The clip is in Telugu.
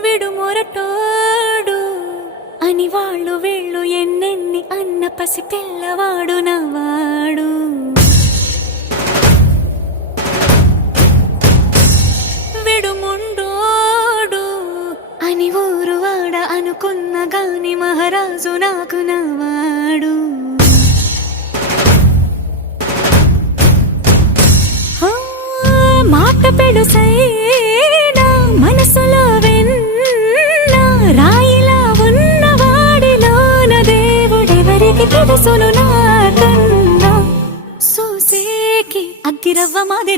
విడుమొరటోడు అని వాళ్ళు వీళ్ళు ఎన్నెన్ని అన్న పసి పిల్లవాడు నవాడు. విడుముండోడు అని ఊరు వాడ అనుకున్న గాని మహారాజు నాకు నవాడు. మాట పెడుసైనా మనసులో వెన్న రాయిలా ఉన్నవాడిలోన దేవుడెవరికి తెలుసును నాకన్నా. సూసేకి అగ్గిరవ్వ మాది